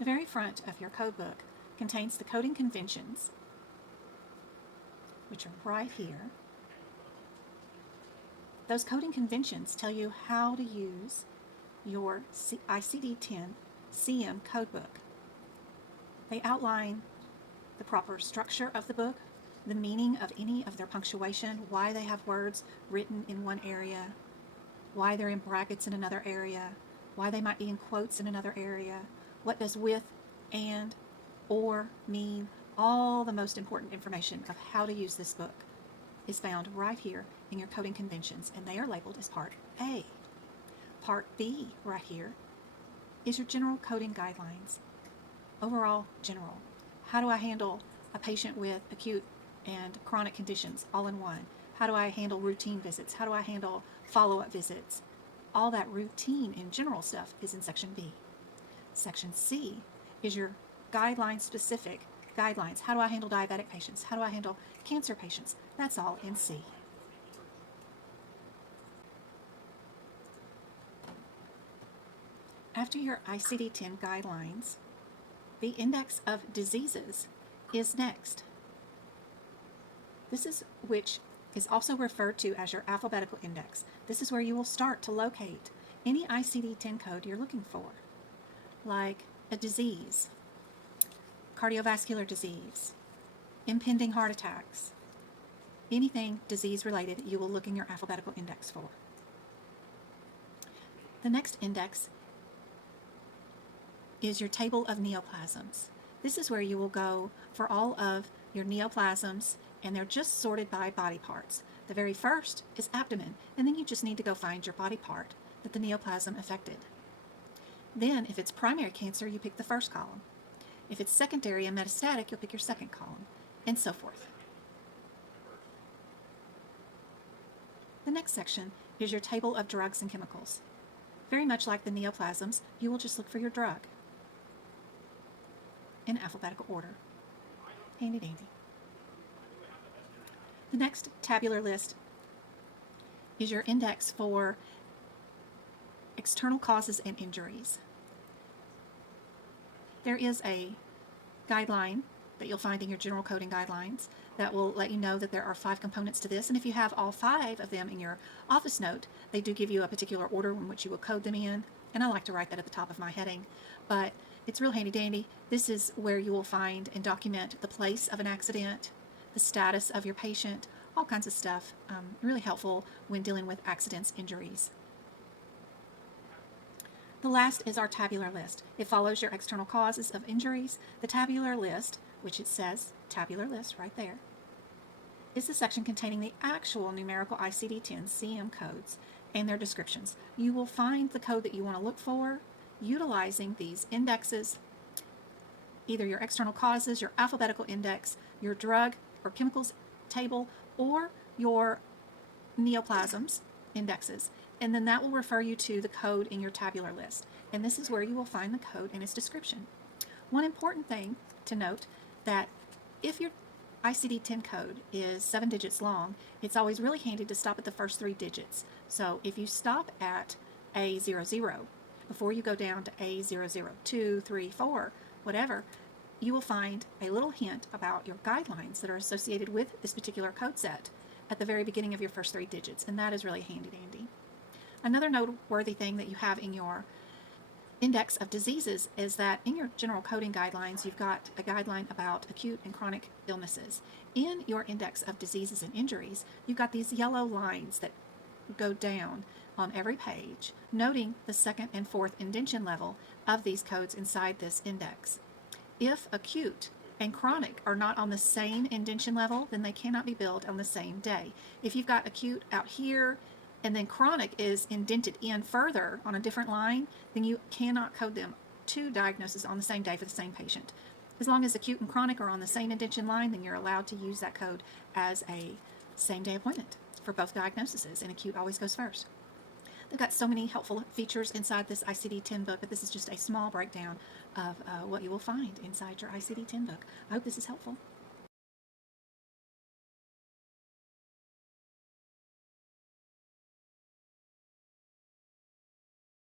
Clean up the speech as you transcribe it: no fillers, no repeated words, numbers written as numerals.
The very front of your code book contains the coding conventions, which are right here. Those coding conventions tell you how to use your ICD-10-CM codebook. They outline the proper structure of the book, the meaning of any of their punctuation, why they have words written in one area, why they're in brackets in another area, why they might be in quotes in another area, what does with, and, or mean. All the most important information of how to use this book is found right here in your coding conventions, and they are labeled as Part A. Part B right here is your general coding guidelines. Overall, general. How do I handle a patient with acute and chronic conditions all in one? How do I handle routine visits? How do I handle follow-up visits? All that routine and general stuff is in Section B. Section C is your guideline-specific guidelines. How do I handle diabetic patients? How do I handle cancer patients? That's all in C. After your ICD-10 guidelines, the index of diseases is next. This is which is also referred to as your alphabetical index. This is where you will start to locate any ICD-10 code you're looking for, like a disease, cardiovascular disease, impending heart attacks, anything disease related you will look in your alphabetical index for. The next index is your table of neoplasms. This is where you will go for all of your neoplasms, and they're just sorted by body parts. The very first is abdomen, and then you just need to go find your body part that the neoplasm affected. Then, if it's primary cancer, you pick the first column. If it's secondary and metastatic, you'll pick your second column, and so forth. The next section is your table of drugs and chemicals. Very much like the neoplasms, you will just look for your drug in alphabetical order. Handy dandy. The next tabular list is your index for external causes and injuries. There is a guideline that you'll find in your general coding guidelines that will let you know that there are 5 components to this, and if you have all 5 of them in your office note, they do give you a particular order in which you will code them in, and I like to write that at the top of my heading, but it's real handy dandy. This is where you will find and document the place of an accident, the status of your patient, all kinds of stuff. Really helpful when dealing with accidents, injuries. The last is our tabular list. It follows your external causes of injuries. The tabular list, which it says tabular list right there, is the section containing the actual numerical ICD-10-CM codes and their descriptions. You will find the code that you want to look for utilizing these indexes, either your external causes, your alphabetical index, your drug or chemicals table, or your neoplasms indexes, and then that will refer you to the code in your tabular list, and this is where you will find the code and its description. One important thing to note, that if your ICD-10 code is 7 digits long, it's always really handy to stop at the first 3 digits. So if you stop at A00 before you go down to A00, 2, 3, 4, whatever, you will find a little hint about your guidelines that are associated with this particular code set at the very beginning of your first 3 digits, and that is really handy dandy. Another noteworthy thing that you have in your index of diseases is that in your general coding guidelines, you've got a guideline about acute and chronic illnesses. In your index of diseases and injuries, you've got these yellow lines that go down on every page, noting the 2nd and 4th indentation level of these codes inside this index. If acute and chronic are not on the same indentation level, then they cannot be billed on the same day. If you've got acute out here and then chronic is indented in further on a different line, then you cannot code them 2 diagnoses on the same day for the same patient. As long as acute and chronic are on the same indentation line, then you're allowed to use that code as a same-day appointment for both diagnoses, and acute always goes first. They've got so many helpful features inside this ICD-10 book, but this is just a small breakdown of what you will find inside your ICD-10 book. I hope this is helpful.